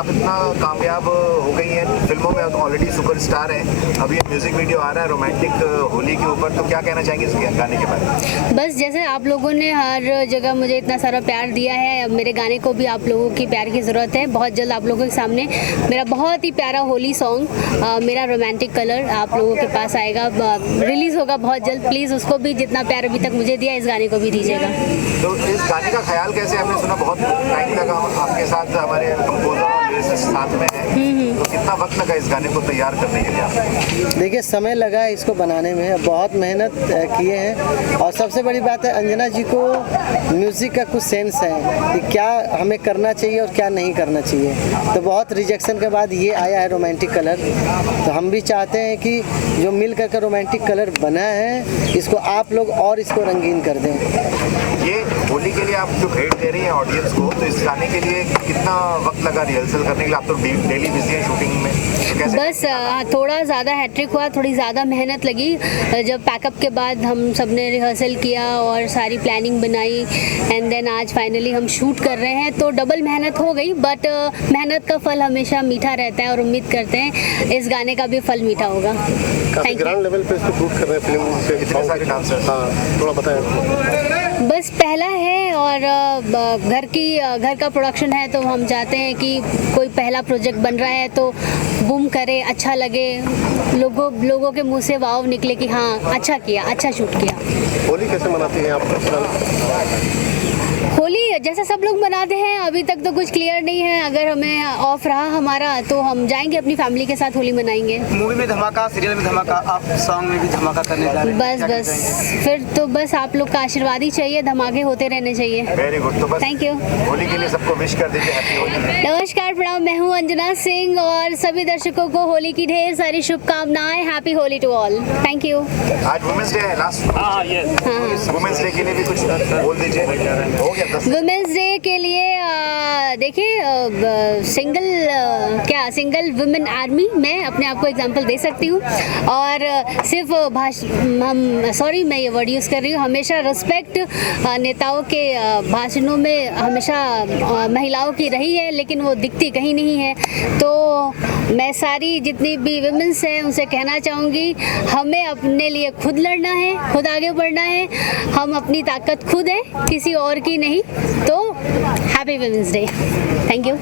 आप इतना कामयाब हो गई हैं फिल्मों में, ऑलरेडी सुपरस्टार हैं, अभी ये म्यूजिक वीडियो आ रहा है रोमांटिक होली के ऊपर, तो क्या कहना चाहेंगे इस गाने के बारे में? बस जैसे आप लोगों ने हर जगह मुझे इतना सारा प्यार दिया है, मेरे गाने को भी आप लोगों की प्यार की ज़रूरत है। बहुत जल्द आप लोगों के सामने मेरा बहुत ही प्यारा होली सॉन्ग मेरा रोमांटिक कलर आप लोगों के पास आएगा, रिलीज़ होगा बहुत जल्द। प्लीज़ उसको भी जितना प्यार अभी तक मुझे दिया, इस गाने को भी दीजिएगा। तो इस गाने का ख्याल कैसे, हमने सुना बहुत टाइम लगा आपके साथ, हमारे कंपोजर और लिरिसिस्ट साथ में हैं, तो कितना वक्त लगा इस गाने को तैयार करने के लिए आपको? देखिए समय लगा है इसको बनाने में, बहुत मेहनत किए हैं, और सबसे बड़ी बात है अंजना जी को म्यूज़िक का कुछ सेंस है कि क्या हमें करना चाहिए और क्या नहीं करना चाहिए। तो बहुत रिजेक्शन के बाद ये आया है रोमांटिक कलर, तो हम भी चाहते हैं कि जो मिल कर रोमांटिक कलर बना है इसको आप लोग और इसको रंगीन कर दें। ये होली के लिए आप जो भेंट दे रही हैं ऑडियंस को, तो इस गाने के लिए कितना वक्त लगा रिहर्सल करने के लिए? आप तो डेली बिजी हैं शूटिंग में, तो कैसे? बस थोड़ा ज़्यादा हैट्रिक हुआ, थोड़ी ज़्यादा मेहनत लगी। जब पैकअप के बाद हम सब ने रिहर्सल किया और सारी प्लानिंग बनाई, एंड देन आज फाइनली हम शूट कर रहे हैं, तो डबल मेहनत हो गई, बट मेहनत का फल हमेशा मीठा रहता है और उम्मीद करते हैं इस गाने का भी फल मीठा होगा। काफी ग्रांड लेवल पे इसको शूट कर रहे हैं फिल्म से, कितने सारे डांसर? हाँ थोड़ा बताएं। बस पहला है और घर का प्रोडक्शन है, तो हम चाहते हैं कि कोई पहला प्रोजेक्ट बन रहा है तो बूम करे, अच्छा लगे, लोगों के मुंह से वाव निकले कि हाँ अच्छा किया, अच्छा शूट किया। होली कैसे मनाती हैं आप? होली जैसे सब लोग मनाते हैं, अभी तक तो कुछ क्लियर नहीं है। अगर हमें ऑफ रहा हमारा तो हम जाएंगे अपनी फैमिली के साथ होली मनाएंगे। मूवी में धमाका, सीरियल में धमाका, आप सॉन्ग में भी धमाका करने जा रहे हैं। बस फिर तो बस आप लोग का आशीर्वाद ही चाहिए, धमाके होते रहने चाहिए। Very good. तो बस थैंक यू। होली के लिए सबको विश कर दीजिए हैप्पी होली। नमस्कार, प्रणाम, मैं हूँ अंजना सिंह और सभी दर्शकों को होली की ढेर सारी शुभकामनाएं। Happy Holi to all. Thank you. आज वुमेंस डे है, लास्ट वुमेंस डे के लिए भी कुछ बोल दीजिए। हो गया 10 वुमेंस डे के लिए देखिए सिंगल वुमेन आर्मी मैं अपने आप को एग्जांपल दे सकती हूँ, और सिर्फ मैं ये वर्ड यूज़ कर रही हूँ, हमेशा रिस्पेक्ट नेताओं के भाषणों में हमेशा महिलाओं की रही है, लेकिन वो दिखती कहीं नहीं है। तो मैं सारी जितनी भी वुमेन्स हैं उनसे कहना चाहूँगी, हमें अपने लिए खुद लड़ना है, खुद आगे बढ़ना है, हम अपनी ताकत खुद है, किसी और की नहीं। तो happy women's day. Thank you.